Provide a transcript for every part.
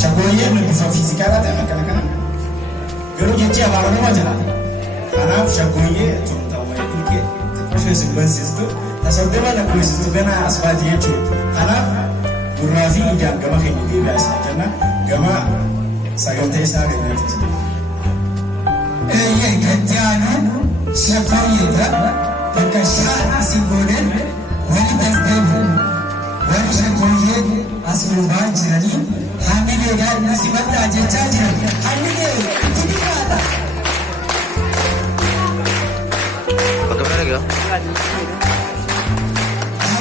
shagoyyeen bifa fiizikaalaa ta'e akkana kana garuu jechi abaaramaa jira. Kanaaf shagoyyee ta'uu ilkee xiqqoo simbansiistu tasaddema lakkoofsistu gana asfaaltii jechuudha. Kanaaf gurraa fi ijaan gama keenya deebi'aa isaa jenna gama sagantaa isaa gannaatiisa. Gajjaanu shagoyyeedha bakka shaa'aa simbooneen wali tasdeebu wali shagoyyeen as muubaa jiranii hamileedhaan nasi bal'aa jechaa jiran hamilee itti dhiyaata.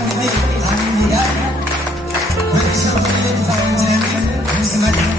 Hamileedhaan wali shagoyyeen fa'aa jiranii nasi bal'aa.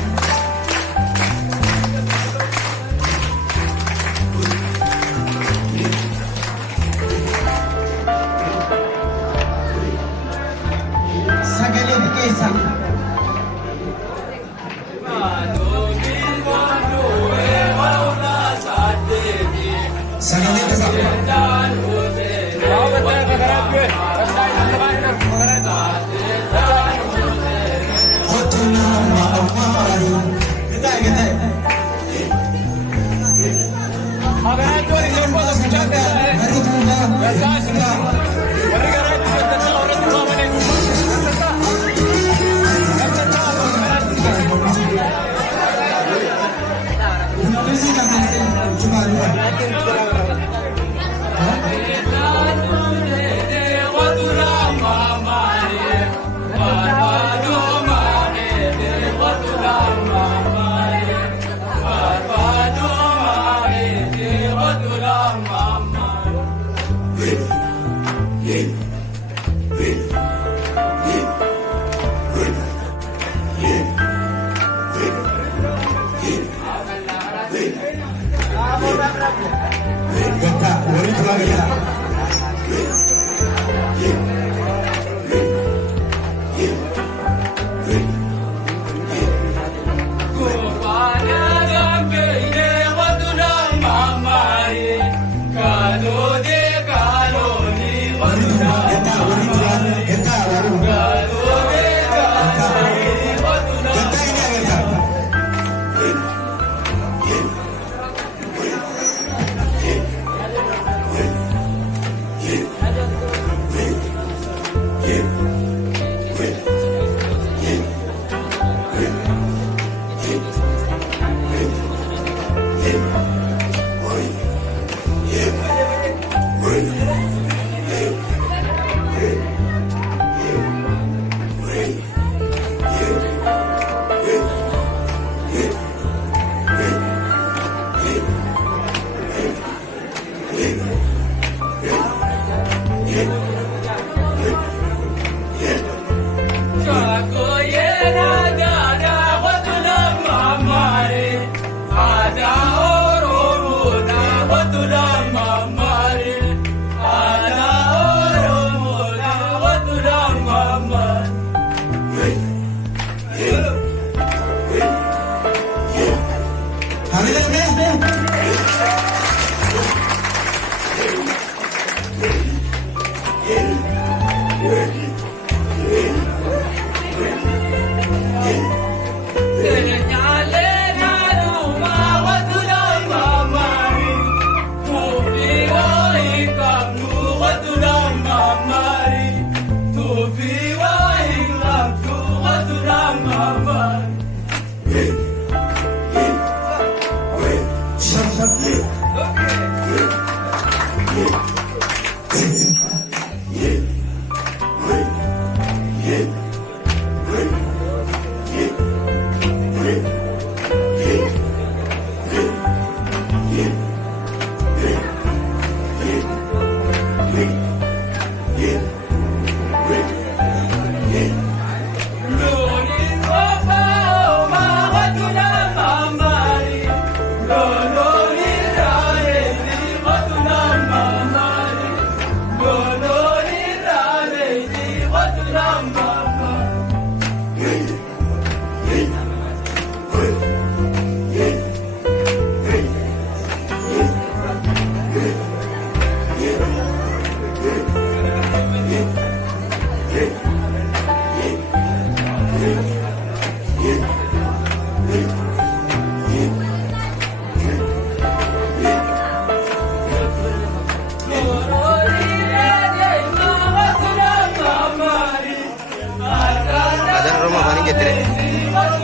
Oromoo afaan hin jettire.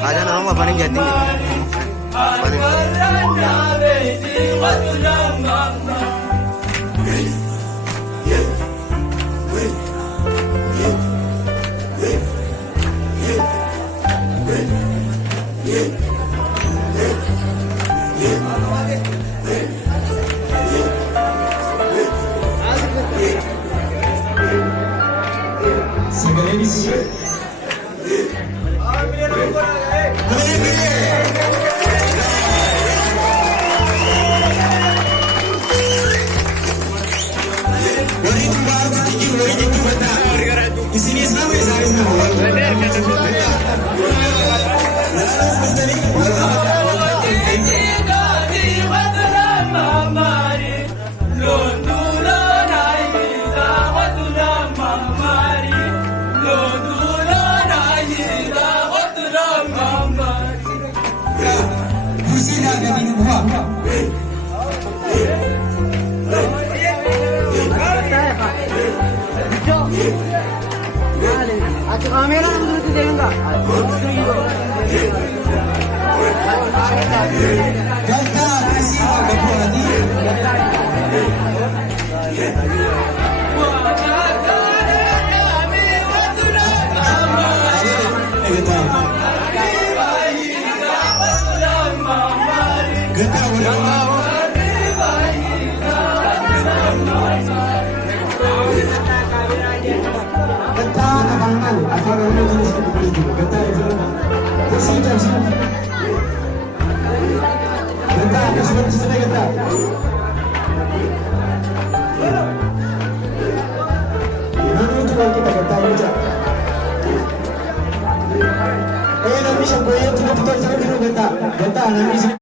Aadaan Oromoo afaan hin jettin. Sagalee bisi. Isinis nama isanis nama. Kursi dah ada minum buah. kamera itu देगा Ganta kasih betul lagi. Namni